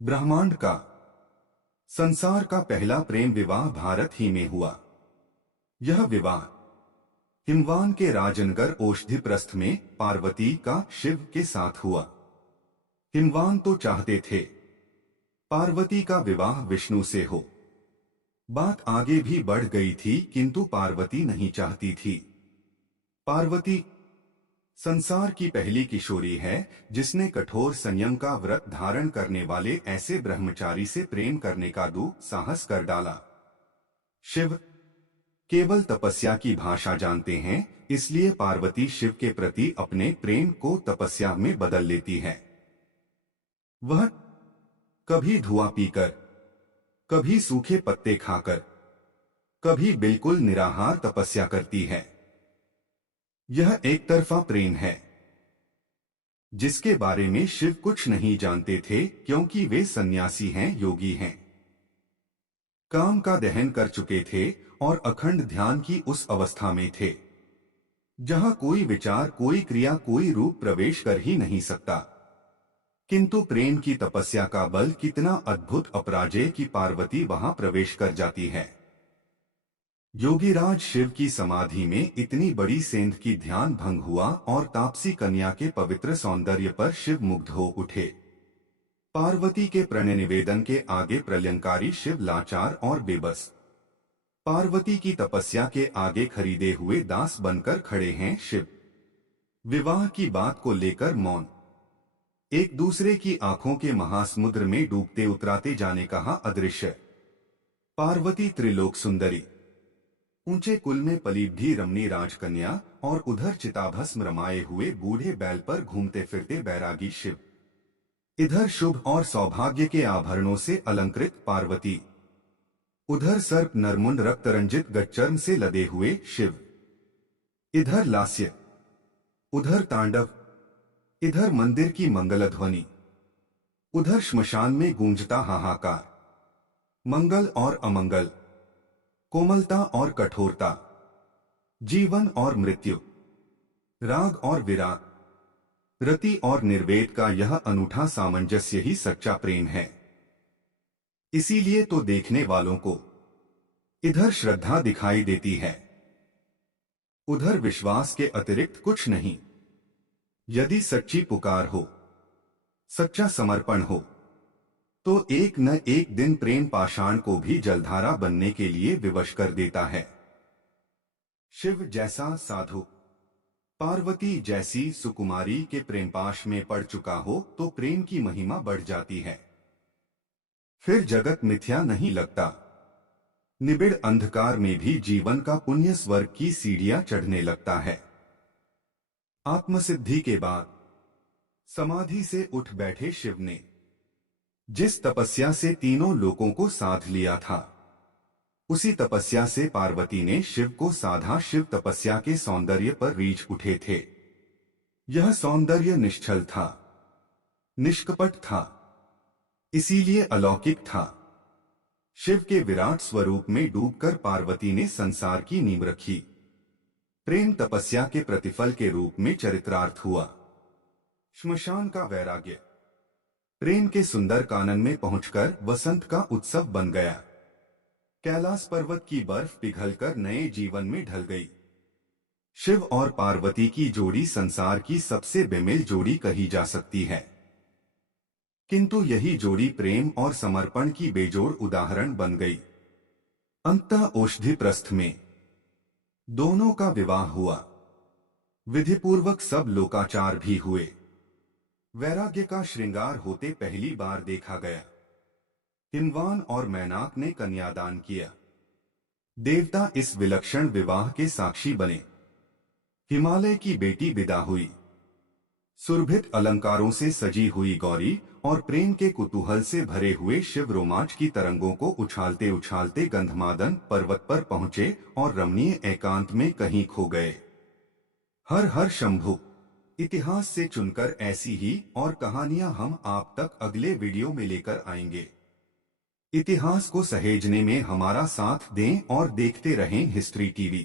ब्रह्मांड का संसार का पहला प्रेम विवाह भारत ही में हुआ। यह विवाह हिमवान के राजनगर औषधिप्रस्थ में पार्वती का शिव के साथ हुआ। हिमवान तो चाहते थे पार्वती का विवाह विष्णु से हो। बात आगे भी बढ़ गई थी, किंतु पार्वती नहीं चाहती थी। पार्वती संसार की पहली किशोरी है जिसने कठोर संयम का व्रत धारण करने वाले ऐसे ब्रह्मचारी से प्रेम करने का दुस्साहस कर डाला। शिव केवल तपस्या की भाषा जानते हैं, इसलिए पार्वती शिव के प्रति अपने प्रेम को तपस्या में बदल लेती है। वह कभी धुआं पीकर, कभी सूखे पत्ते खाकर, कभी बिल्कुल निराहार तपस्या करती है। यह एक तरफा प्रेम है जिसके बारे में शिव कुछ नहीं जानते थे, क्योंकि वे सन्यासी हैं, योगी हैं। काम का दहन कर चुके थे और अखंड ध्यान की उस अवस्था में थे जहां कोई विचार, कोई क्रिया, कोई रूप प्रवेश कर ही नहीं सकता। किंतु प्रेम की तपस्या का बल कितना अद्भुत अपराजय कि पार्वती वहां प्रवेश कर जाती है। योगीराज शिव की समाधि में इतनी बड़ी सेंध की ध्यान भंग हुआ और तापसी कन्या के पवित्र सौंदर्य पर शिव मुग्ध हो उठे। पार्वती के प्रणय निवेदन के आगे प्रलयंकारी शिव लाचार और बेबस। पार्वती की तपस्या के आगे खरीदे हुए दास बनकर खड़े हैं शिव। विवाह की बात को लेकर मौन, एक दूसरे की आंखों के महासमुद्र में डूबते उतराते जाने कहा अदृश्य। पार्वती त्रिलोक सुंदरी, ऊंचे कुल में पलीबढ़ी रमणी राजकन्या, और उधर चिताभस्म रमाए हुए बूढ़े बैल पर घूमते फिरते बैरागी शिव। इधर शुभ और सौभाग्य के आभरणों से अलंकृत पार्वती, उधर सर्प नरमुंड रक्तरंजित गच्चर्म से लदे हुए शिव। इधर लास्य, उधर तांडव, इधर मंदिर की मंगलध्वनि, उधर श्मशान में गूंजता हाहाकार। मंगल और अमंगल, कोमलता और कठोरता, जीवन और मृत्यु, राग और विराग, रति और निर्वेद का यह अनूठा सामंजस्य ही सच्चा प्रेम है। इसीलिए तो देखने वालों को इधर श्रद्धा दिखाई देती है, उधर विश्वास के अतिरिक्त कुछ नहीं। यदि सच्ची पुकार हो, सच्चा समर्पण हो, तो एक न एक दिन प्रेम पाषाण को भी जलधारा बनने के लिए विवश कर देता है। शिव जैसा साधु पार्वती जैसी सुकुमारी के प्रेमपाश में पड़ चुका हो तो प्रेम की महिमा बढ़ जाती है। फिर जगत मिथ्या नहीं लगता। निबिड़ अंधकार में भी जीवन का पुण्य स्वर्ग की सीढ़ियां चढ़ने लगता है। आत्मसिद्धि के बाद समाधि से उठ बैठे शिव ने जिस तपस्या से तीनों लोकों को साध लिया था, उसी तपस्या से पार्वती ने शिव को साधा। शिव तपस्या के सौंदर्य पर रीझ उठे थे। यह सौंदर्य निश्चल था, निष्कपट था, इसीलिए अलौकिक था। शिव के विराट स्वरूप में डूबकर पार्वती ने संसार की नींव रखी। प्रेम तपस्या के प्रतिफल के रूप में चरित्रार्थ हुआ। श्मशान का वैराग्य प्रेम के सुंदर कानन में पहुंचकर वसंत का उत्सव बन गया। कैलाश पर्वत की बर्फ पिघलकर नए जीवन में ढल गई। शिव और पार्वती की जोड़ी संसार की सबसे बेमेल जोड़ी कही जा सकती है, किंतु यही जोड़ी प्रेम और समर्पण की बेजोड़ उदाहरण बन गई। अंततः औषधिप्रस्थ में दोनों का विवाह हुआ। विधिपूर्वक सब लोकाचार भी हुए। वैराग्य का श्रृंगार होते पहली बार देखा गया। हिमवान और मैनाक ने कन्यादान किया। देवता इस विलक्षण विवाह के साक्षी बने। हिमालय की बेटी विदा हुई। सुरभित अलंकारों से सजी हुई गौरी और प्रेम के कुतूहल से भरे हुए शिव रोमांच की तरंगों को उछालते उछालते गंधमादन पर्वत पर पहुंचे और रमणीय एकांत में कहीं खो गए। हर हर शंभु। इतिहास से चुनकर ऐसी ही और कहानियां हम आप तक अगले वीडियो में लेकर आएंगे। इतिहास को सहेजने में हमारा साथ दें और देखते रहें हिस्ट्री टीवी।